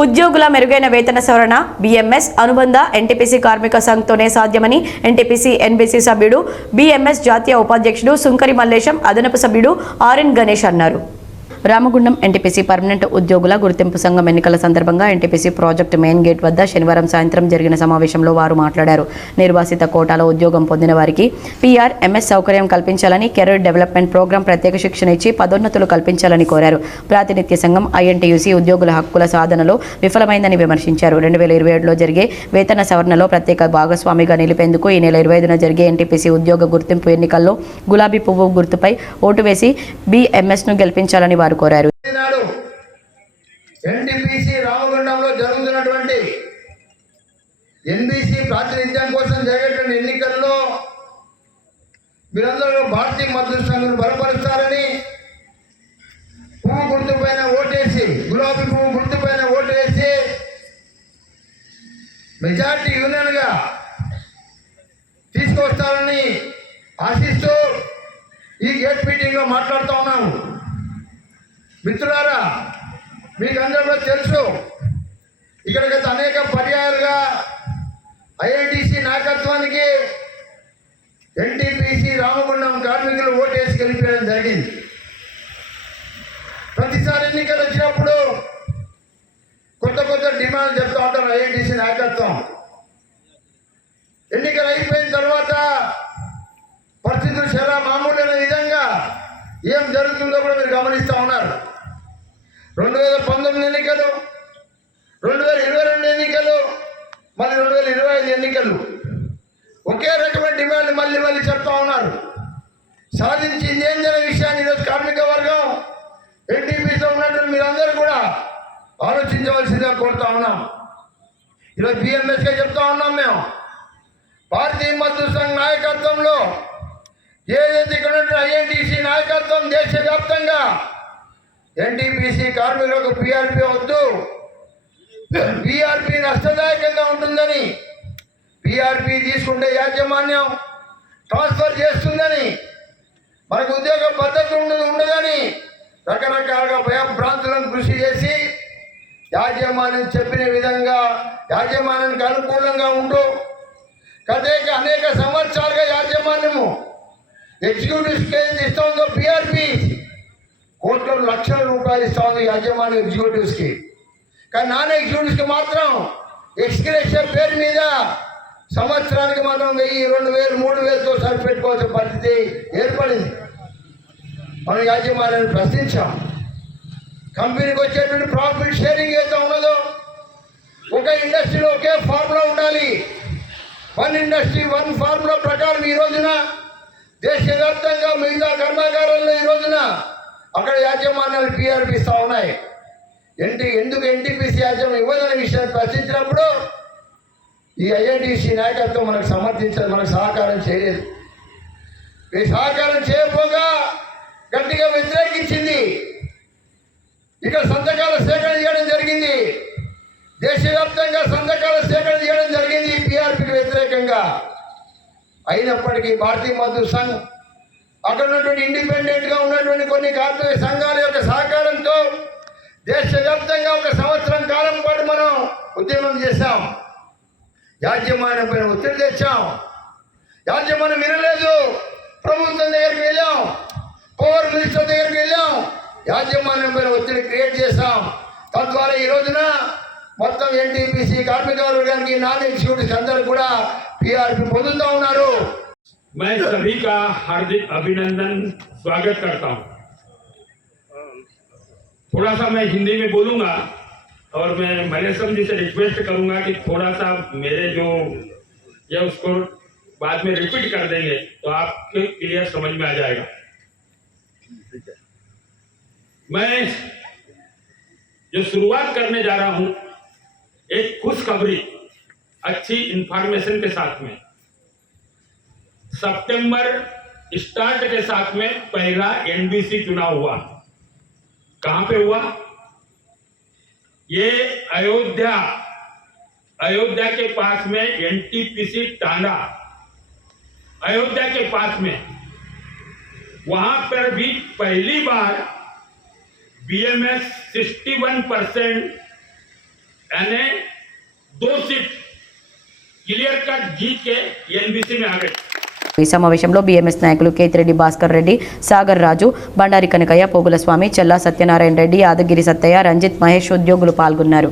ఉద్యోగుల మెరుగైన వేతన సవరణ బీఎంఎస్ అనుబంధ ఎన్టీపీసీ కార్మిక సంఘ్తోనే సాధ్యమని ఎన్టీపీసీ ఎన్బీసీ సభ్యుడు బీఎంఎస్ జాతీయ ఉపాధ్యక్షుడు సుంకరి మల్లేశం అదనపు సభ్యుడు ఆర్ఎన్ గణేష్ అన్నారు. రామగుండం ఎన్టీపీసీ పర్మనెంట్ ఉద్యోగుల గుర్తింపు సంఘం ఎన్నికల సందర్భంగా ఎన్టీపీసీ ప్రాజెక్టు మెయిన్ గేట్ వద్ద శనివారం సాయంత్రం జరిగిన సమావేశంలో వారు మాట్లాడారు. నిర్వాసిత కోటాలో ఉద్యోగం పొందిన వారికి పీఆర్ ఎంఎస్ సౌకర్యం కల్పించాలని, కెరీర్ డెవలప్మెంట్ ప్రోగ్రాం ప్రత్యేక శిక్షణ ఇచ్చి పదోన్నతులు కల్పించాలని కోరారు. ప్రాతినిధ్య సంఘం ఐఎన్టీయూసీ ఉద్యోగుల హక్కుల సాధనలో విఫలమైందని విమర్శించారు. 2027లో జరిగే వేతన సవరణలో ప్రత్యేక భాగస్వామిగా నిలిపేందుకు ఈ నెల 25న జరిగే ఎన్టీపీసీ ఉద్యోగ గుర్తింపు ఎన్నికల్లో గులాబీ పువ్వు గుర్తుపై ఓటు వేసి బీఎంఎస్ను గెలిపించాలని వారు కోరారు. ఎన్టీపీసీ రామగుండంలో జరుగుతున్నటువంటి ఎన్బీసీ ప్రాతినిధ్యం కోసం జరిగేటువంటి ఎన్నికల్లో మీరందరూ భారతీయ మజ్దూర్ సంఘం బలపరుస్తారని పువ్వు గుర్తు పైన ఓటేసి, గులాబీ పువ్వు గుర్తు పైన ఓటు వేసి మెజార్టీ యూనియన్గా తీసుకొస్తారని ఆశిస్తూ ఈ గేట్ మీటింగ్లో మాట్లాడుతూ ఉన్నాము. మిత్రులారా, మీకు అందరిలో తెలుసు, ఇక్కడ గత అనేక పర్యాయాలుగా ఐఐటిసి నాయకత్వానికి ఎన్టీపీసీ రామగుండం కార్మికులు ఓటేసి గెలిపించడం జరిగింది. ప్రతిసారి ఎన్నికలు వచ్చినప్పుడు కొత్త కొత్త డిమాండ్ చెప్తూ ఉంటారు ఐఐటిసి నాయకత్వం. ఎన్నికలు అయిపోయిన తర్వాత పరిస్థితులు చాలా మామూలైన విధంగా ఏం జరుగుతుందో కూడా మీరు గమనిస్తూ ఉన్నారు. 2019 ఎన్నికలు, 2022 ఎన్నికలు, మళ్ళీ 2025 ఎన్నికలు ఒకే రకమైన డిమాండ్ మళ్ళీ చెప్తా ఉన్నారు. సాధించింది ఏందనే విషయాన్ని ఈరోజు కార్మిక వర్గం ఎన్టీపీసీలో ఉన్నటువంటి మీరందరూ కూడా ఆలోచించవలసిందిగా కోరుతా ఉన్నాం. ఈరోజు బీఎంఎస్గా చెప్తా ఉన్నాం. మేము భారతీయ మజ్దూర్ సంఘ్ నాయకత్వంలో ఏదైతే ఇక్కడ ఐఎన్టీసీ నాయకత్వం దేశవ్యాప్తంగా ఎన్టీపీసీ కార్మికులకు పీఆర్పీ వద్దు, పీఆర్పీ నష్టదాయకంగా ఉంటుందని, పీఆర్పీ తీసుకుంటే యాజమాన్యం ట్రాన్స్ఫర్ చేస్తుందని, మనకు ఉద్యోగ పద్ధతి ఉండదని రకరకాలుగా భయభ్రాంతులను కృషి చేసి యాజమాన్యం చెప్పిన విధంగా యాజమాన్యానికి అనుకూలంగా ఉంటూ అనేక సంవత్సరాలుగా యాజమాన్యము ఎగ్జిక్యూటివ్స్కి ఏది ఇస్తూ ఉందో పీఆర్పీ కోట్ల లక్షల రూపాయలు ఇస్తూ ఉంది యాజమాన్యం ఎగ్జిక్యూటివ్స్కి. కానీ నాన్ ఎగ్జిక్యూటివ్స్కి మాత్రం ఎక్స్గ్రేషియా పేరు మీద సంవత్సరానికి మాత్రం 1000, 2000, 3000తో సరిపెట్టుకోవాల్సిన పరిస్థితి ఏర్పడింది. మనం యాజమాన్యాన్ని ప్రశ్నించాం. కంపెనీకి వచ్చేటువంటి ప్రాఫిట్ షేరింగ్ ఏదైతే ఉన్నదో ఒక ఇండస్ట్రీలో ఒకే ఫార్ములా ఉండాలి. 1 ఇండస్ట్రీ 1 ఫార్ములా ప్రకారం ఈ రోజున దేశవ్యాప్తంగా మిగతా కర్మాగారాల్లో ఈ రోజున అక్కడ యాజమాన్యాలు పీఆర్పీ ఇస్తూ ఉన్నాయి. ఎందుకు ఎన్టీపీసీ యాజమాన్యం ఇవ్వదనే విషయాన్ని ప్రశ్నించినప్పుడు ఈ ఐఐటిసి నాయకత్వం మనకు సహకారం చేయలేదు. ఈ సహకారం చేయకపోగా గట్టిగా వ్యతిరేకించింది. ఇక్కడ సంతకాల సేకరణ చేయడం జరిగింది. దేశవ్యాప్తంగా సంతకాల సేకరణ చేయడం జరిగింది పీఆర్పీకి వ్యతిరేకంగా. అయినప్పటికీ భారతీయ మజ్దూర్ సంఘ్ అక్కడ ఉన్నటువంటి ఇండిపెండెంట్గా ఉన్నటువంటి కొన్ని కార్మిక సంఘాల యొక్క సహకారంతో దేశవ్యాప్తంగా 1 సంవత్సరం కాలం పాటు మనం ఉద్యమం చేశాం. యాజమాన్యం పైన ఒత్తిడి తెచ్చాం. యాజమాన్యం వినలేదు. ప్రభుత్వం దగ్గరికి వెళ్ళాం, పవర్ మినిస్టర్ దగ్గరికి వెళ్ళాం, యాజమాన్యం పైన ఒత్తిడి క్రియేట్ చేశాం. తద్వారా ఈ రోజున మొత్తం ఎన్టీపీసీ కార్మిక వర్గానికి నాన్ ఎగ్జిక్యూటివ్స్ అందరూ కూడా पीआरपी పొందుతూ ఉన్నారు. मैं सभी का हार्दिक अभिनंदन स्वागत करता हूं. थोड़ा सा मैं हिंदी में बोलूंगा और मैं मलेशम जी से रिक्वेस्ट करूंगा कि थोड़ा सा मेरे जो ये उसको बाद में रिपीट कर देंगे तो आपके क्लियर समझ में आ जाएगा. मैं जो शुरुआत करने जा रहा हूं एक खुशखबरी अच्छी इंफॉर्मेशन के साथ में. सितंबर स्टार्ट के साथ में पहला एनबीसी चुनाव हुआ. कहां पे हुआ? ये अयोध्या के पास में एनटीपीसी टांडा, अयोध्या के पास में, वहां पर भी पहली बार बीएमएस 61% यानी 2 सीट क्लियर कट जीत के एनबीसी में आ गए। ఈ సమావేశంలో బీఎంఎస్ నాయకులు కేతిరెడ్డి భాస్కర్ రెడ్డి, సాగర్ రాజు, బండారి కనకయ్య, పోగుల స్వామి, చెల్లా సత్యనారాయణ రెడ్డి, యాదగిరి సత్తయ్య, రంజిత్, మహేష్ ఉద్యోగులు పాల్గొన్నారు.